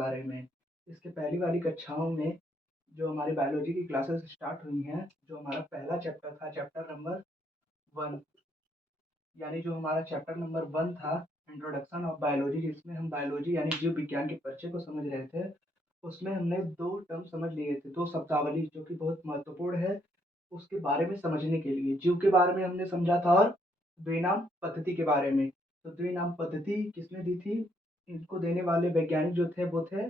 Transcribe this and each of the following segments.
बारे में। इसके पहली वाली कक्षाओं में जो हमारी बायोलॉजी की क्लासेस स्टार्ट हुई हैं, जो हमारा पहला चैप्टर था, चैप्टर नंबर 1, यानी जो हमारा चैप्टर नंबर 1 था, इंट्रोडक्शन ऑफ बायोलॉजी, जिसमें हम बायोलॉजी यानी जीव विज्ञान के परिचय को समझ रहे थे। उसमें हमने 2 टर्म समझ लिए थे, 2 शब्दावली जो कि बहुत महत्वपूर्ण है उसके बारे में समझने के लिए। जीव के बारे में हमने समझा था और द्विनाम पद्धति के बारे में। तो द्विनाम पद्धति किसने दी थी? इनको देने वाले वैज्ञानिक जो थे वो थे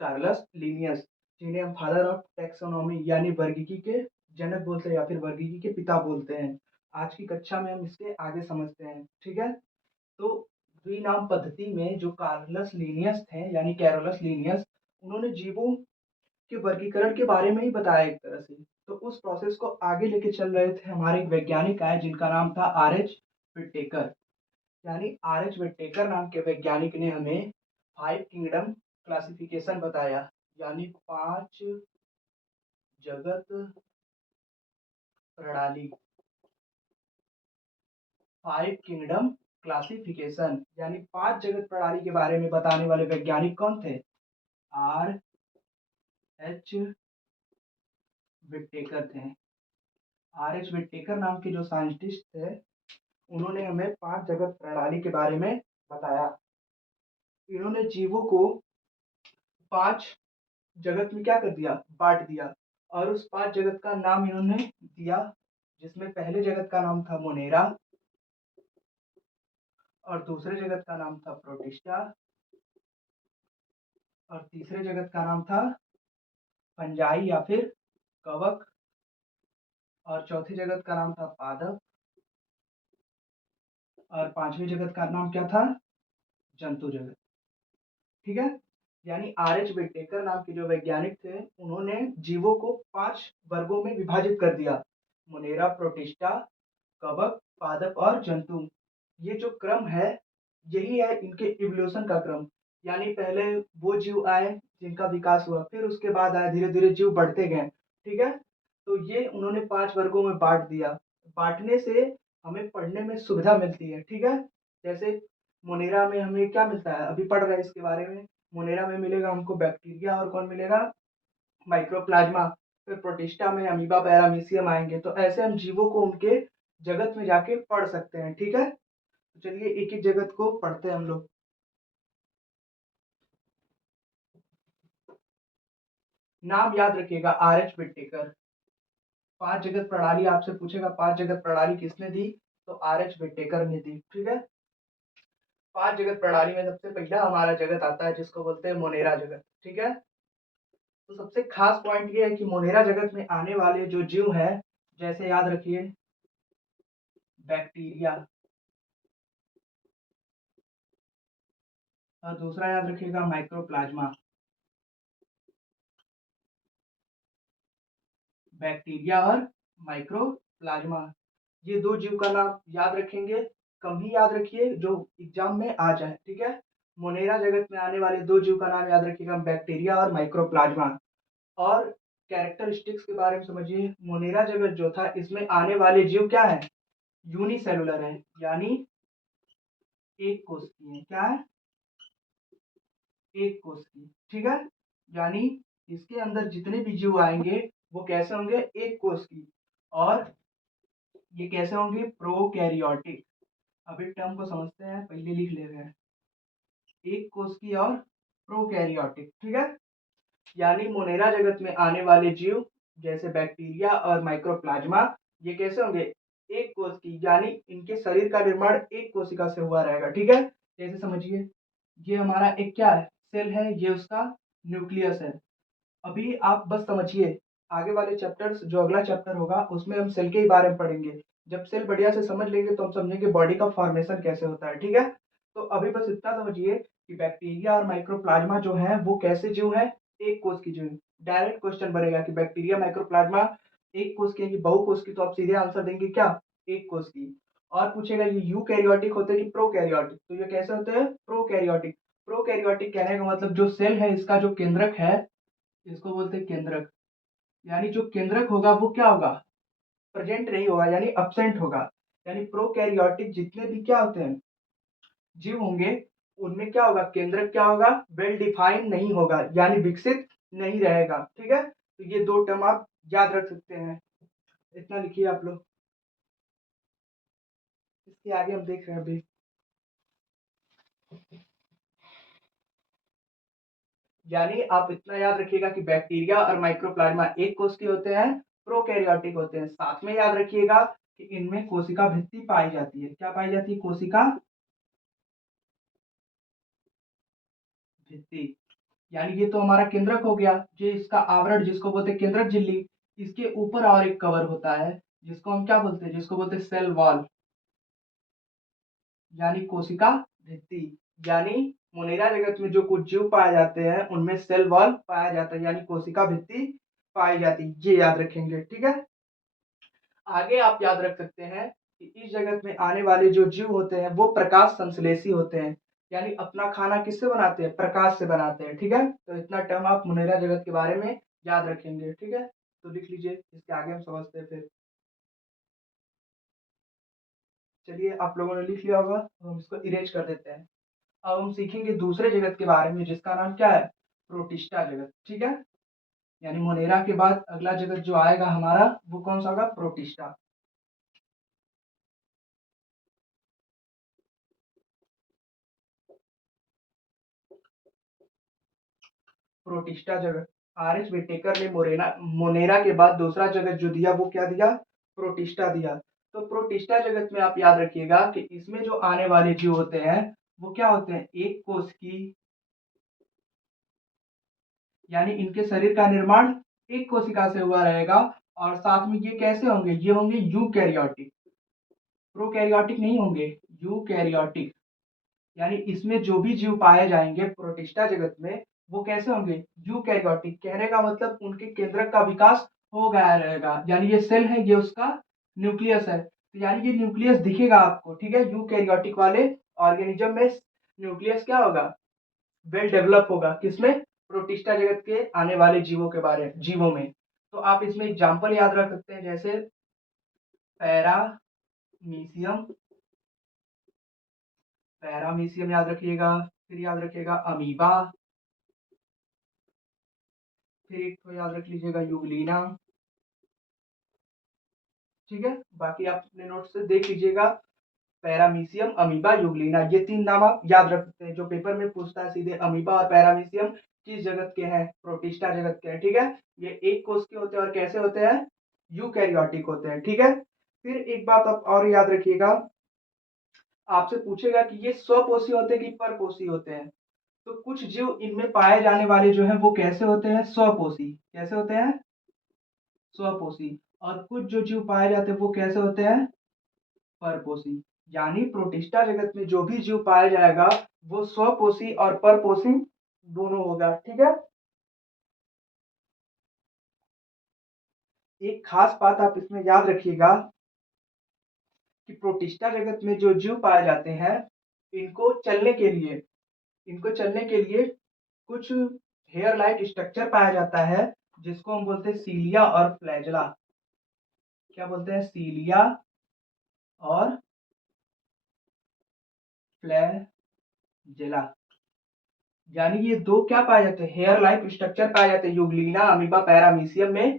कार्लस लिनियस, जिन्हें हम फादर ऑफ टैक्सोनॉमी यानी वर्गीकी के जनक बोलते हैं या फिर वर्गीकी के पिता बोलते हैं। आज की कक्षा में हम इसके आगे समझते हैं, ठीक है? तो द्विनाम पद्धति में जो कार्लस लिनियस थे यानी कैरोलस लिनियस, उन्होंने जीवों के वर्गीकरण के बारे में ही बताया एक तरह से। तो उस प्रोसेस को आगे लेके चल रहे थे हमारे एक वैज्ञानिक आए जिनका नाम था आर.एच. व्हिटेकर। यानी आर.एच. व्हिटेकर नाम के वैज्ञानिक ने हमें 5 किंगडम क्लासिफिकेशन बताया, यानी 5 जगत प्रणाली, 5 किंगडम क्लासिफिकेशन, यानी 5 जगत प्रणाली के बारे में बताने वाले वैज्ञानिक कौन थे? आर.एच. व्हिटेकर थे। आर.एच. व्हिटेकर नाम के जो साइंटिस्ट थे, उन्होंने हमें 5 जगत प्रणाली के बारे में बताया। इन्होंने जीवों को 5 जगत में क्या कर दिया? बांट दिया। और उस 5 जगत का नाम इन्होंने दिया, जिसमें पहले जगत का नाम था मोनेरा और दूसरे जगत का नाम था प्रोटिस्टा और तीसरे जगत का नाम था फंजाई या फिर कवक और चौथे जगत का नाम था पादप और पांचवें जगत का नाम क्या था? जंतु जगत। ठीक है? यानी आर.एच. व्हिटेकर नाम के जो वैज्ञानिक थे, उन्होंने जीवों को 5 वर्गों में विभाजित कर दिया। मोनेरा, प्रोटिस्टा, कवक, पादप और जंतु। ये जो क्रम है, यही है इनके इवोल्यूशन का क्रम। यानी पहले वो जीव आए जिनका विकास हुआ, फिर उसके बाद आए धीरे-धीरे जीव बढ़ते गए। ठीक है? तो ये उन्होंने 5 वर्गों में बाँट दिया। बाँटने से हमें पढ़ने में सुविधा मिलती है। ठीक है? जैसे मोनेरा में हमें क्या मिलता है? अभी पढ़ रहे हैं इसके बारे में। मोनेरा में मिलेगा हमको बैक्टीरिया और कौन मिलेगा? माइक्रोप्लाज्मा। फिर प्रोटिस्टा में अमीबा, पैरामीशियम आएँगे। तो ऐसे हम जीवों को उनके जगत में जाके पढ़ सकते हैं। ठीक है? तो चलिए एक-एक जगत को पढ़ते हैं हम लोग। नाम याद रखिएगा आर.एच. व्हिटेकर। 5 जगत प्रणाली आपसे पूछेगा, 5 जगत प्रणाली किसने दी? तो आर.एच. व्हिटेकर ने दी। ठीक है? 5 जगत प्रणाली में सबसे पहला हमारा जगत आता है जिसको बोलते हैं मोनेरा जगत। ठीक है? तो सबसे खास पॉइंट ये है कि मोनेरा जगत में आने वाले जो जीव हैं, जैसे याद रखिए बैक्टीरिया और दूसरा याद रखिएगा माइक्रोप्लाज्मा। बैक्टीरिया और माइक्रोप्लाज्मा, ये 2 जीव का नाम याद रखेंगे। कम ही याद रखिए जो एग्जाम में आ जाए। ठीक है? मोनेरा जगत में आने वाले 2 जीव का नाम याद रखिएगा, बैक्टीरिया और माइक्रोप्लाज्मा। और कैरेक्टरिस्टिक्स के बारे में समझिए। मोनेरा जगत जो था, इसमें आने वाले जीव क्या है? यूनिसेलुलर है, यानी एक कोशिकीय। क्या है? एक कोशिकीय। ठीक है? यानी इसके अंदर जितने भी जीव आएंगे वो कैसे होंगे? एक कोशिकीय। और ये कैसे होंगे? प्रोकैरियोटिक। अब एक टर्म को समझते हैं, पहले लिख ले रहे हैं। एक कोशिकीय और प्रोकैरियोटिक। ठीक है? यानी मोनेरा जगत में आने वाले जीव जैसे बैक्टीरिया और माइक्रोप्लाज्मा, ये कैसे होंगे? एक कोशिकीय, यानी इनके शरीर का निर्माण एक कोशिका से हुआ रहेगा। ठीक है? जैसे समझिए, ये हमारा एक क्या है? सेल है, ये उसका न्यूक्लियस है। अभी आप बस समझिए, आगे वाले चैप्टर्स, जो अगला चैप्टर होगा उसमें हम सेल के ही बारे में पढ़ेंगे। जब सेल बढ़िया से समझ लेंगे तो हम समझेंगे बॉडी का फॉर्मेशन कैसे होता है। ठीक है? तो अभी बस इतना समझिए कि बैक्टीरिया और माइक्रोप्लाज्मा जो है वो कैसे जीव है? एक कोश की जीव। डायरेक्ट क्वेश्चन बनेगा कि बैक्टीरिया, माइक्रोप्लाज्मा एक कोश की है कि बहुकोश की, तो आप सीधे आंसर देंगे क्या? एक कोश की। और पूछेगा ये यूकैरियोटिक होते हैं कि प्रोकैरियोटिक, तो ये कैसे होते हैं? प्रोकैरियोटिक। प्रोकैरियोटिक कहने का मतलब जो सेल है इसका जो केंद्रक है, इसको बोलते हैं केंद्रक। यानी जो केंद्रक होगा वो क्या होगा? प्रेजेंट नहीं होगा, यानी अब्सेंट होगा। यानी प्रोकैरियोटिक जितने भी क्या होते हैं? जीव होंगे, उनमें क्या होगा, केंद्रक क्या होगा, वेल डिफाइन नहीं होगा, यानी विकसित नहीं रहेगा। ठीक है, तो ये दो टर्म आप याद रख सकते हैं। इतना लिखिए आप लोग, इसके आगे हम देख रहे हैं अभी। यानी आप इतना याद रखिएगा कि बैक्टीरिया और माइक्रोप्लाज्मा एक कोष के होते हैं, प्रोकैरियोटिक होते हैं। साथ में याद रखिएगा कि इनमें कोशिका भित्ति पाई जाती है। क्या पाई जाती है, कोशिका भित्ति। यानी ये तो हमारा केंद्रक हो गया, ये इसका आवरण जिसको बोलते हैं केंद्रक झिल्ली। इसके ऊपर और एक कवर होता है जिसको हम क्या बोलते हैं, जिसको बोलते हैं सेल वॉल, यानी कोशिका भित्ति। यानी मोनेरा जगत में जो कुछ जीव पाए जाते हैं उनमें सेल वॉल पाया जाता है, यानी कोशिका भित्ति पाई जाती है। ये याद रखेंगे। ठीक है, आगे आप याद रख सकते हैं कि इस जगत में आने वाले जो जीव होते हैं वो प्रकाश संश्लेषी होते हैं, यानी अपना खाना किससे बनाते हैं, प्रकाश से बनाते हैं। ठीक है, तो इतना टर्म आप मुनेरा जगत के बारे में याद रखेंगे। ठीक है, तो लिख लीजिए, इसके आगे हम समझते हैं फिर। चलिए, आप लोगों ने लिख लिया होगा तो हम इसको इरेज कर देते हैं। अब हम सीखेंगे दूसरे जगत के बारे में जिसका नाम क्या है, प्रोटिस्टा जगत। ठीक है, यानी मोनेरा के बाद अगला जगत जो आएगा हमारा वो कौन सा होगा, प्रोटिस्टा। प्रोटिस्टा जगत, आर एच विटेकर ने मोनेरा के बाद दूसरा जगत जो दिया वो क्या दिया, प्रोटिस्टा दिया। तो प्रोटिस्टा जगत में आप याद रखिएगा कि इसमें जो आने वाले जीव होते हैं वो क्या होते हैं, एक कोष की, यानी इनके शरीर का निर्माण एक कोशिका से हुआ रहेगा। और साथ में ये कैसे होंगे, ये होंगे यूकैरियोटिक, प्रोकैरियोटिक नहीं होंगे, यूकैरियोटिक। यानी इसमें जो भी जीव पाए जाएंगे प्रोटिस्टा जगत में वो कैसे होंगे, यूकैरियोटिक। कहने का मतलब उनके केंद्रक का विकास हो गया रहेगा, यानी ये सेल है, ये उसका न्यूक्लियस है, तो यानी ये न्यूक्लियस दिखेगा आपको। ठीक है, यूकैरियोटिक वाले ऑर्गेनिज्म में न्यूक्लियस क्या होगा, वेल डेवलप होगा। किसमें, प्रोटिस्टा जगत के आने वाले जीवों में। तो आप इसमें एग्जाम्पल याद रख सकते हैं, जैसे पैरामीशियम, पैरामीशियम याद रखिएगा। फिर याद रखिएगा अमीबा, फिर एक तो याद रख लीजिएगा यूग्लिना। ठीक है, बाकी आप अपने नोट से देख लीजिएगा। पैरामीशियम, अमीबा, यूग्लिना, ये तीन नाम आप याद रख सकते हैं। जो पेपर में पूछता है सीधे, अमीबा और पैरामीशियम किस जगत के हैं, प्रोटिस्टा जगत के हैं। ठीक है, ये एक कोष के होते हैं और कैसे होते हैं, यूकैरियोटिक होते हैं। ठीक है, फिर एक बात आप और याद रखिएगा, आपसे पूछेगा कि ये स्वपोषी होते हैं कि परपोषी होते हैं। तो कुछ जीव इनमें पाए जाने वाले जो हैं वो कैसे होते हैं, स्वपोषी। कैसे होते हैं, स्वपोषी। और कुछ जो जीव पाए जाते हैं वो कैसे होते हैं, परपोषी। यानी प्रोटिस्टा जगत में जो भी जीव पाया जाएगा वो स्वपोषी और परपोषी दोनों होगा। ठीक है, एक खास बात आप इसमें याद रखिएगा कि प्रोटिस्टा जगत में जो जीव पाए जाते हैं इनको चलने के लिए इनको चलने के लिए कुछ हेयर लाइट स्ट्रक्चर पाया जाता है जिसको हम बोलते हैं सीलिया और फ्लैजला। क्या बोलते हैं, सीलिया और फ्लैजेला। यानी ये दो क्या पाए जाते हैं, हेयर लाइक स्ट्रक्चर पाए जाते हैं यूग्लिना, अमीबा, पैरामीशियम में।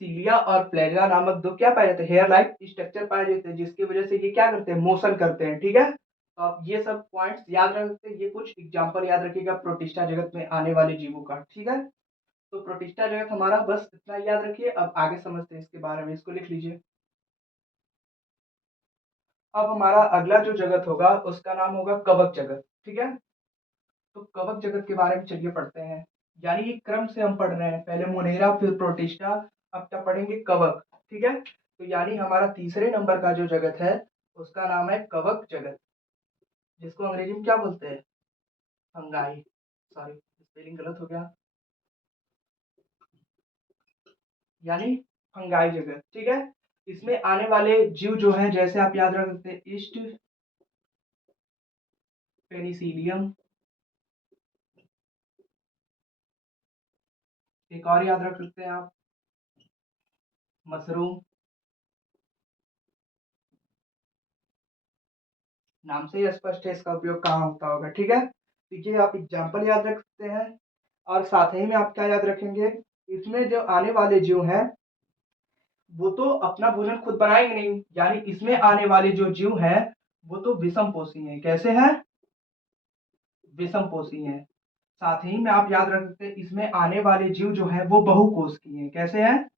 सीलिया और फ्लैजेला नामक दो क्या पाए जाते हैं, हेयर लाइक स्ट्रक्चर पाए जाते हैं, जिसकी वजह से ये क्या करते हैं, मोशन करते हैं। ठीक है, तो आप ये सब पॉइंट्स याद रख सकते हैं। ये कुछ एग्जांपल याद रखिएगा प्रोटिस्टा जगत में आने वाले जीवों का। ठीक है, तो प्रोटिस्टा जगत हमारा बस इतना याद रखिए। अब आगे समझते हैं इसके बारे में, इसको लिख लीजिए। अब हमारा अगला जो जगत होगा उसका नाम होगा कवक जगत। ठीक है, तो कवक जगत के बारे में चलिए पढ़ते हैं। यानी कि क्रम से हम पढ़ रहे हैं, पहले मोनेरा फिर प्रोटिस्टा, अब क्या पढ़ेंगे, कवक। ठीक है, तो यानी हमारा तीसरे नंबर का जो जगत है उसका नाम है कवक जगत, जिसको अंग्रेजी में क्या बोलते हैं, फंगाई। सॉरी, स्पेलिंग गलत हो गया, यानी फंगाई जगत। ठीक है, इसमें आने वाले जीव जो हैं जैसे आप याद रख सकते हैं, ईस्ट पेनिसिलियम, एक और याद रख सकते हैं आप, मशरूम, नाम से ही स्पष्ट है इसका उपयोग कहाँ होता होगा, ठीक है। तो ये आप एग्जाम्पल याद रख सकते हैं और साथ ही में आप क्या याद रखेंगे, इसमें जो आने वाले जीव हैं वो तो अपना भोजन खुद बनाएंगे नहीं, यानी इसमें आने वाले जो जीव हैं वो तो विषमपोषी हैं। कैसे हैं? विषमपोषी हैं। साथ ही में आप याद रख सकते हैं इसमें आने वाले जीव जो है वो बहुकोषी हैं। कैसे हैं?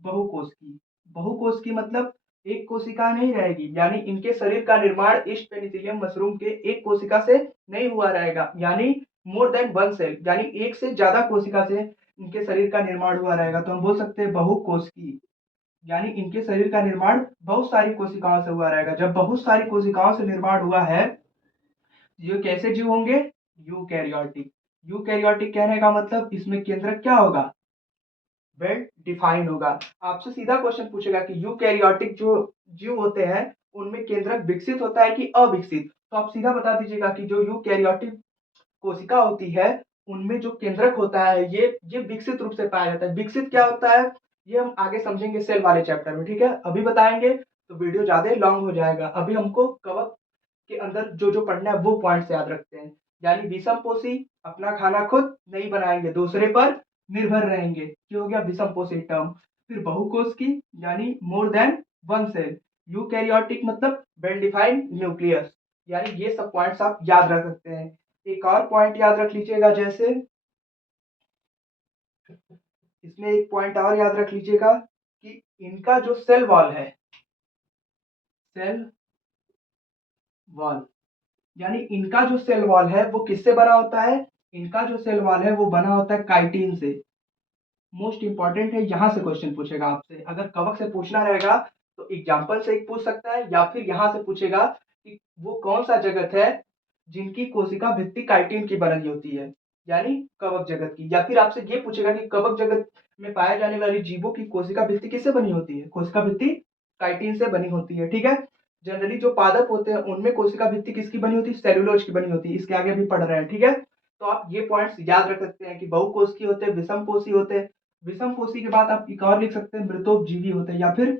बहुकोष की। बहुकोष की मतलब एक कोशिका नहीं रहेगी, यानी इनके शरीर का निर्माण ईस्ट पेनिसिलियम मशरूम के एक कोशिका से नहीं हुआ रहेगा, यानी मोर देन वन सेल, यानी एक से ज्यादा कोशिका से इनके शरीर का निर्माण हुआ रहेगा। तो हम बोल सकते हैं बहुकोष की, यानी इनके शरीर का निर्माण बहुत सारी कोशिकाओं से हुआ रहेगा। जब बहुत सारी कोशिकाओं से निर्माण हुआ है, ये कैसे जीव होंगे? यूकैरियोटिक। यूकैरियोटिक कहने का मतलब इसमें केंद्रक क्या होगा? वेल डिफाइंड होगा। आपसे सीधा क्वेश्चन पूछेगा कि यूकैरियोटिक जो जीव होते हैं उनमें केंद्रक विकसित होता है कि अविकसित, तो आप सीधा बता दीजिएगा कि जो यूकैरियोटिक कोशिका होती है उनमें जो केंद्रक होता है ये विकसित रूप से पाया जाता है। विकसित क्या होता है ये हम आगे समझेंगे सेल वाले चैप्टर में, ठीक है। अभी बताएंगे तो वीडियो ज्यादा लॉन्ग हो जाएगा। अभी हमको कवक के अंदर जो जो पढ़ना है वो पॉइंट्स याद रखते हैं। यानी विषमपोषी अपना खाना खुद नहीं बनाएंगे, दूसरे पर निर्भर रहेंगे, ये हो गया विषमपोषी टर्म। फिर बहुकोष की, यानी more than one cell. Eukaryotic मतलब वेल डिफाइंड न्यूक्लियस। यानी ये सब पॉइंट्स आप याद रख सकते हैं। एक और पॉइंट याद रख लीजिएगा, जैसे इसमें एक पॉइंट और याद रख लीजिएगा कि इनका जो सेल वॉल है, सेल वॉल, यानी इनका जो सेल वॉल है वो किससे बना होता है? इनका जो सेल वॉल है वो बना होता है काइटिन से। मोस्ट इंपॉर्टेंट है, यहां से क्वेश्चन पूछेगा आपसे। अगर कवक से पूछना रहेगा तो एग्जाम्पल से एक पूछ सकता है, या फिर यहां से पूछेगा कि वो कौन सा जगत है जिनकी कोशिका भित्ति काइटिन की बनी होती है, यानी कवक जगत की। या फिर आपसे ये पूछेगा कि कवक जगत में पाए जाने वाली जीवों की कोशिका भित्ति किससे बनी होती है? कोशिका भित्ति काइटिन से बनी होती है, ठीक है। जनरली जो पादप होते हैं उनमें कोशिका भित्ति किसकी बनी होती है? सेलुलोज की बनी होती है। इसके आगे भी पढ़ रहे हैं, ठीक है। तो आप ये पॉइंट्स याद रख सकते हैं कि बहुकोषी होते हैं, विषमपोषी होते हैं। विषमपोषी के बाद आप एक और लिख सकते हैं मृतोपजीवी होते हैं या फिर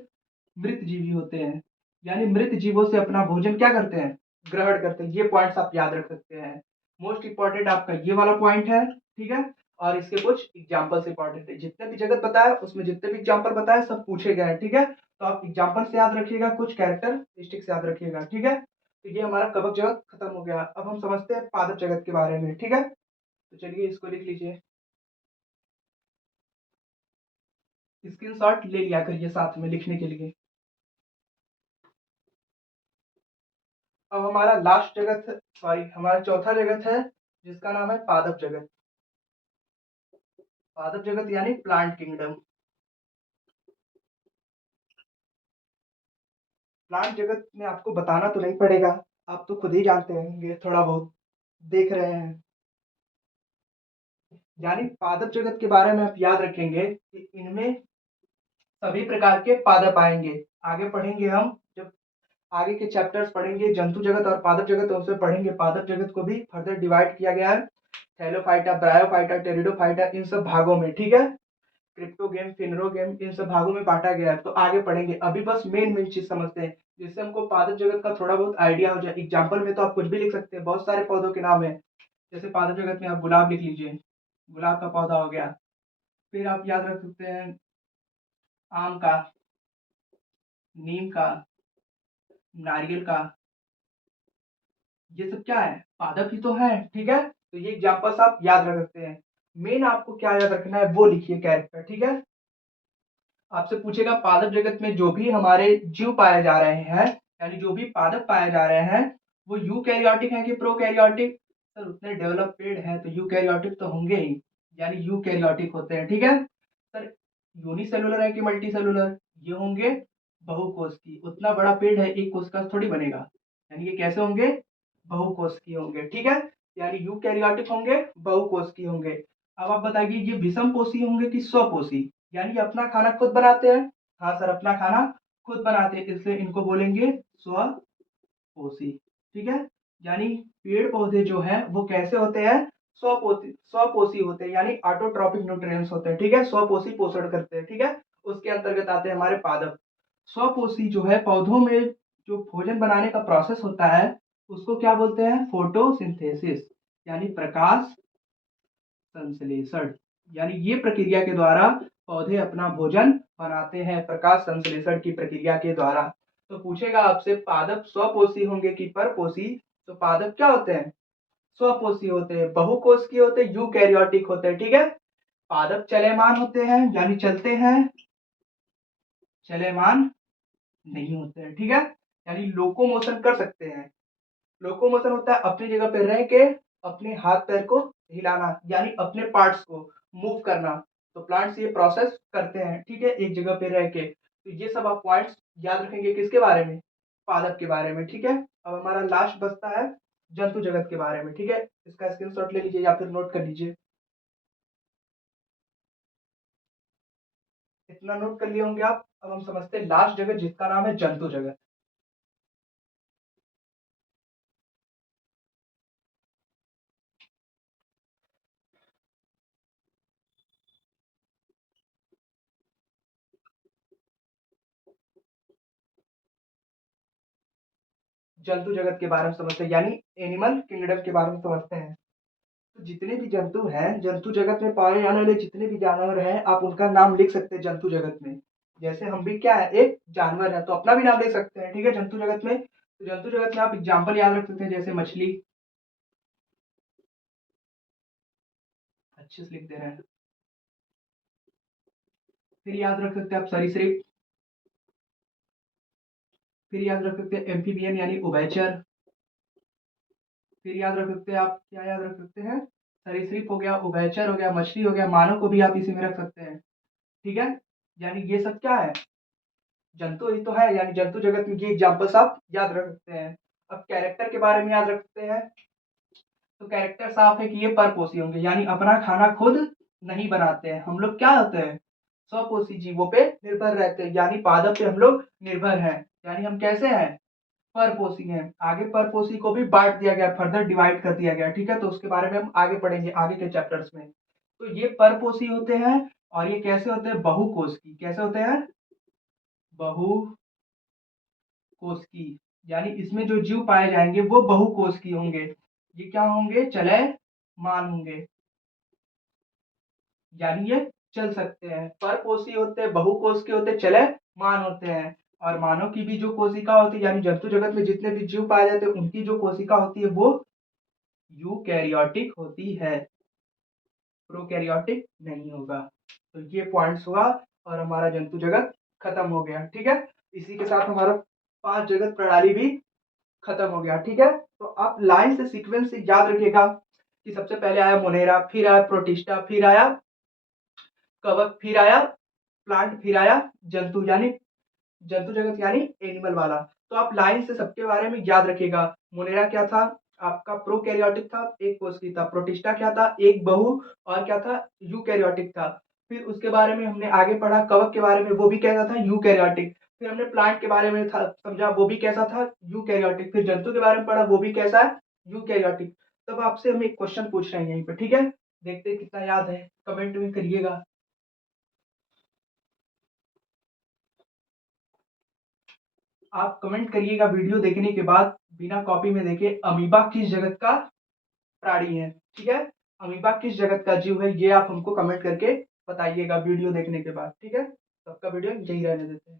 मृत जीवी होते हैं, यानी मृत जीवों से अपना भोजन क्या करते हैं? ग्रहण करते हैं। ये पॉइंट्स आप याद रख सकते हैं। मोस्ट इंपॉर्टेंट आपका ये वाला पॉइंट है, ठीक है। और इसके कुछ एग्जाम्पल्स इंपॉर्टेंट है। जितने भी जगत बताया उसमें जितने भी एग्जाम्पल बताए सब पूछे गए हैं, ठीक है। तो आप एग्जाम्पल से याद रखिएगा, कुछ कैरेक्टरिस्टिक से याद रखिएगा, ठीक है। तो ये हमारा कवक जगत खत्म हो गया। अब हम समझते हैं पादप जगत के बारे में, ठीक है। तो चलिए इसको लिख लीजिए, स्क्रीनशॉट ले लिया करिए साथ में लिखने के लिए। अब हमारा लास्ट जगत, सॉरी हमारा चौथा जगत है जिसका नाम है पादप जगत। पादप जगत यानी प्लांट किंगडम। प्लांट जगत में आपको बताना तो नहीं पड़ेगा, आप तो खुद ही जानते होंगे, थोड़ा बहुत देख रहे हैं। यानी पादप जगत के बारे में आप याद रखेंगे कि इनमें सभी प्रकार के पादप आएंगे। आगे पढ़ेंगे हम, जब आगे के चैप्टर्स पढ़ेंगे जंतु जगत और पादप जगत, तो उसमें पढ़ेंगे पादप जगत को भी फर्दर डिवाइड किया गया है थैलोफाइटा, ब्रायोफाइटा, टेरिडोफाइटा, इन सब भागों में, ठीक है। क्रिप्टोगेम, फिनरोगेम, इन सब भागों में बांटा गया है। तो आगे पढ़ेंगे, अभी बस मेन मेन चीज समझते हैं जिससे हमको पादप जगत का थोड़ा बहुत आइडिया हो जाए। एग्जाम्पल में तो आप कुछ भी लिख सकते हैं, बहुत सारे पौधों के नाम है। जैसे पादप जगत में आप गुलाब लिख लीजिए, गुलाब का पौधा हो गया। फिर आप याद रख सकते हैं आम का, नीम का, नारियल का। ये सब क्या है? पादप ही तो है, ठीक है। तो ये एग्जाम्पल्स आप याद रख सकते हैं। मेन आपको क्या याद रखना है वो लिखिए कैरेक्टर, ठीक है। आपसे पूछेगा पादप जगत में जो भी हमारे जीव पाए जा रहे हैं, यानी जो भी पादप पाए जा रहे हैं, वो यूकैरियोटिक है कि प्रोकैरियोटिक? सर उतने डेवलप पेड़ हैं तो यूकैरियोटिक तो होंगे ही, यानी यूकैरियोटिक होते हैं, ठीक है। सर यूनिसेलुलर है कि मल्टी सेलुलर? ये होंगे बहुकोषी। उतना बड़ा पेड़ है, एक कोशिका से थोड़ी बनेगा, यानी ये कैसे होंगे? बहुकोषी होंगे, ठीक है। यानी यूकैरियोटिक होंगे, बहुकोषी होंगे। अब आप बताइए ये विषमपोषी होंगे कि स्वपोषी? यानी ये अपना खाना खुद बनाते हैं। हाँ सर, अपना खाना खुद बनाते हैं, इसलिए इनको बोलेंगे स्वपोषी, ठीक है। यानी पेड़ पौधे जो हैं वो कैसे होते हैं? स्वपोषी, स्वपोषी होते हैं, यानी ऑटोट्रॉपिक न्यूट्रिएंट्स होते हैं, ठीक है। स्वपोषी पोषण करते हैं, ठीक है। उसके अंतर्गत आते हैं हमारे पादप। स्वपोषी जो है पौधों में जो भोजन बनाने का प्रोसेस होता है उसको क्या बोलते हैं? फोटोसिंथेसिस, यानी प्रकाश संश्लेषण। यानी ये प्रक्रिया के द्वारा पौधे अपना भोजन बनाते हैं, प्रकाश संश्लेषण की प्रक्रिया के द्वारा। तो पूछेगा आपसे पादप स्वपोषी होंगे कि परपोषी? तो पादप क्या होते हैं? स्वपोषी होते हैं, बहुकोषीय होते हैं, यूकैरियोटिक होते हैं। ठीक है, पादप चलयमान होते हैं यानी चलते हैं, चलयमान नहीं होते हैं। ठीक है, यानी लोकोमोशन कर सकते हैं। लोकोमोशन होता है अपनी जगह पे रह के अपने हाथ पैर को हिलाना, यानी अपने पार्ट्स को मूव करना। तो प्लांट्स ये प्रोसेस करते हैं, ठीक है, एक जगह पे रह के। तो ये सब आप पॉइंट्स याद रखेंगे किसके बारे में? पादप के बारे में। ठीक है, अब हमारा लास्ट बचता है जंतु जगत के बारे में। ठीक है, इसका स्क्रीनशॉट ले लीजिए या फिर नोट कर लीजिए। इतना नोट कर लिए होंगे आप। अब हम समझते हैं लास्ट जगत जिसका नाम है जंतु जगत। जंतु जगत के बारे में समझते हैं, यानी एनिमल किंगडम के बारे में समझते हैं। तो जितने भी जंतु हैं, जंतु जगत में पाए जाने वाले जितने भी जानवर हैं, आप उनका नाम लिख सकते हैं जंतु जगत में। जैसे हम भी क्या है, एक जानवर है, तो अपना भी नाम लिख सकते हैं। ठीक है, जंतु जगत में। तो जंतु जगत में आप एग्जाम्पल याद रख सकते हैं, जैसे मछली। अच्छे से लिख दे रहे हैं। फिर याद रख सकते हैं आप सरीसृप। फिर याद रख सकते हैं एम्फीबियन यानी उभयचर। फिर याद रख सकते हैं आप, क्या याद रख सकते हैं? सरीसृप हो गया, उभयचर हो गया, मछली हो गया, मानव को भी आप इसी में रख सकते हैं। ठीक है, यानी ये सब क्या है? जंतु ही तो है, यानी जंतु जगत में ये एग्जाम्पल्स आप याद रख सकते हैं। अब कैरेक्टर के बारे में याद रख सकते हैं। तो कैरेक्टर साफ है कि ये परपोषी होंगे, यानी अपना खाना खुद नहीं बनाते हैं। हम लोग क्या होते हैं? स्वपोषी जीवों पे निर्भर रहते हैं, यानी पादप पे हम लोग निर्भर हैं। यानी हम कैसे हैं? परपोषी हैं। आगे परपोषी को भी बांट दिया गया, फर्दर डिवाइड कर दिया गया। ठीक है, तो उसके बारे में हम आगे पढ़ेंगे आगे के चैप्टर्स में। तो ये परपोषी होते हैं, और ये कैसे होते हैं? बहुकोषी। कैसे होते हैं? बहुकोषी, यानी इसमें जो जीव पाए जाएंगे वो बहुकोषी होंगे। ये क्या होंगे? चलयमान होंगे, यानी ये चल सकते हैं। परपोषी होते हैं, बहुकोषीय होते हैं, चलयमान होते हैं। और मानव की भी जो कोशिका होती है, यानी जंतु जगत में जितने भी जीव पाए जाते हैं उनकी जो कोशिका होती है वो यूकैरियोटिक होती है, प्रोकैरियोटिक नहीं होगा। तो ये पॉइंट्स हुआ, और हमारा जंतु जगत खत्म हो गया। ठीक है, इसी के साथ हमारा 5 जगत प्रणाली भी खत्म हो गया। ठीक है, तो आप लाइन से सीक्वेंस से याद रखिएगा कि सबसे पहले आया मोनेरा, फिर आया प्रोटिस्टा, फिर आया कवक, फिर आया प्लांट, फिर आया जंतु, यानी जंतु जगत यानी एनिमल वाला। तो आप लाइन से सबके बारे में याद रखिएगा। मोनेरा क्या था? आपका प्रोकैरियोटिक था, एक कोशिकी था। प्रोटिस्टा क्या था? एक बहु, और क्या था? यूकैरियोटिक था। फिर उसके बारे में हमने आगे पढ़ा कवक के बारे में, वो भी कैसा था? यूकैरियोटिक। फिर हमने प्लांट के बारे में था समझा, वो भी कैसा था? यूकैरियोटिक। फिर जंतु के बारे में पढ़ा, वो भी कैसा है? यूकैरियोटिक। तब आपसे हम एक क्वेश्चन पूछ रहे हैं यहीं पे। ठीक है, देखते हैं कितना याद है, कमेंट में करिएगा। आप कमेंट करिएगा वीडियो देखने के बाद, बिना कॉपी में देखे, अमीबा किस जगत का प्राणी है। ठीक है, अमीबा किस जगत का जीव है, ये आप हमको कमेंट करके बताइएगा वीडियो देखने के बाद। ठीक है, सबका वीडियो यही रहने देते हैं।